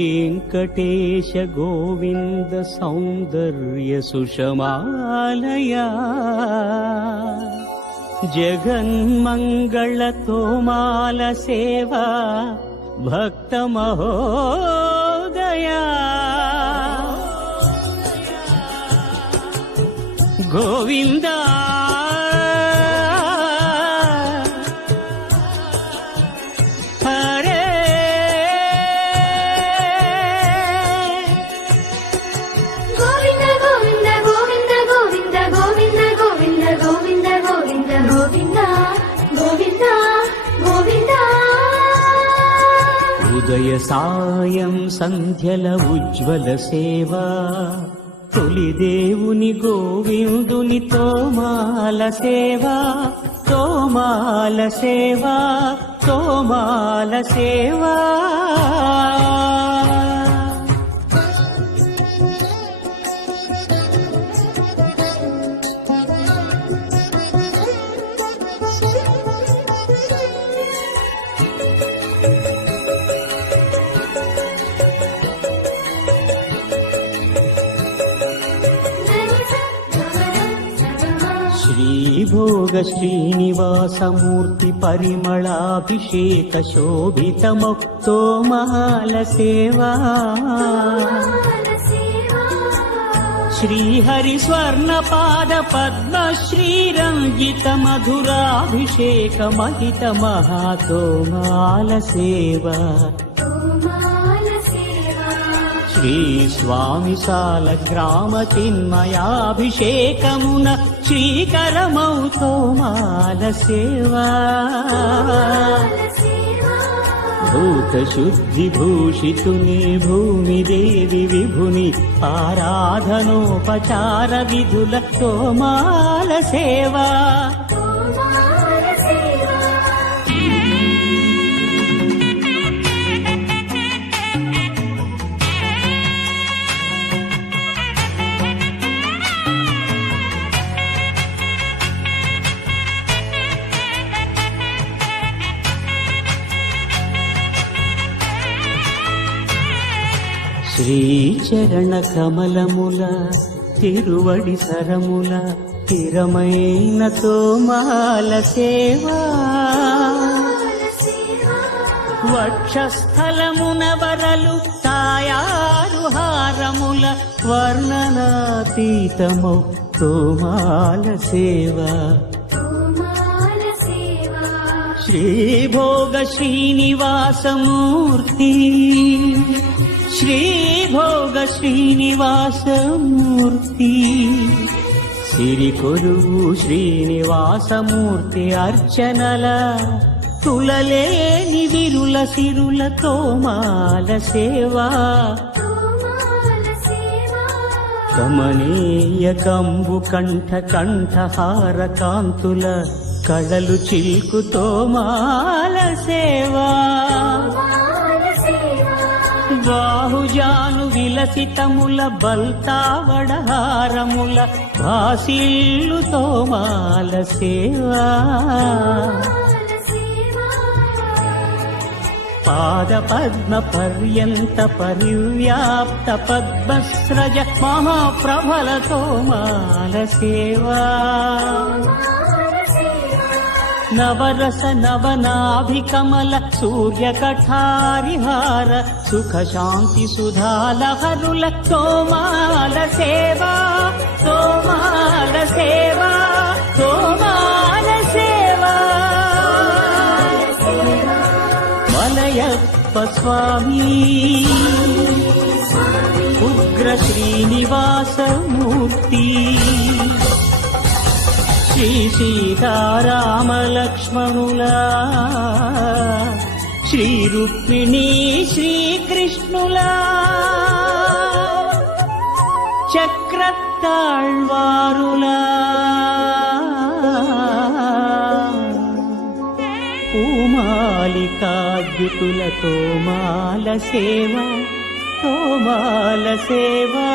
श्रीवेङ्कटेश गोविन्द सौन्दर्य सुषमालया जगन्मङ्गल तोमाल सेवा भक्त महोदया गोविन्दा ఉదయ సాయం సంధ్యల ఉజ్వల సేవా తొలి దేవుని గోవిందుని తోమాల సేవా తోమాల సేవా తోమాల సేవా श्रीभोग श्रीनिवासमूर्ति परिमलाभिषेक शोभितमुक्तोमाल सेवा श्रीहरि स्वर्णपाद पद्म श्रीरंजित मधुराभिषेक महित महातोमाल सेवा श्री स्वामी साल ग्राम चिन्मयाभिषेकमुन श्रीकरमौ तोमाल सेवा भूत शुद्धि भूषितुनि भूमि देवी विभुनि आराधनोपचार विधुल तोमाल सेवा శ్రీచరణ కమలముల తిరువడి సరముల తిరమైన తోమాల సేవా వక్షస్థలమున వరలు తాయారు హారముల వర్ణనాతీతమౌ తోమాల సేవా శ్రీభోగ శ్రీనివాసమూర్తి श्रीभोग श्रीनिवासमूर्ति सिरिकोलुवु श्रीनिवासमूर्ति अर्चनल तुललेनि विरुल सिरुल तोमाल सेवा कमनीय कंबु कंठ कंठहार कांतुल कळलु चिल्कु तोमाल सेवा బాహుజాను విలసితముల బల్తావడహారముల భాసిల్లు తోమాల సేవా పాద పద్మ పర్యంత పరివ్యాప్త పద్మస్రజ మహాప్రభల తోమాల సేవా नवरस नवनाभिकमल सूर्यकठारिहार सुख शांति सुधालहरुल तोमाल सेवा तोमाल सेवा तोमाल सेवा मलयप्प स्वामी उग्र श्रीनिवास मूर्ति श्री सीताराम लक्ष्मणुला श्री रुक्मिणी श्री कृष्णुला चक्रताळ्वारुला पूमालिकाद्युतुल तोमाल सेवा तोमाल सेवा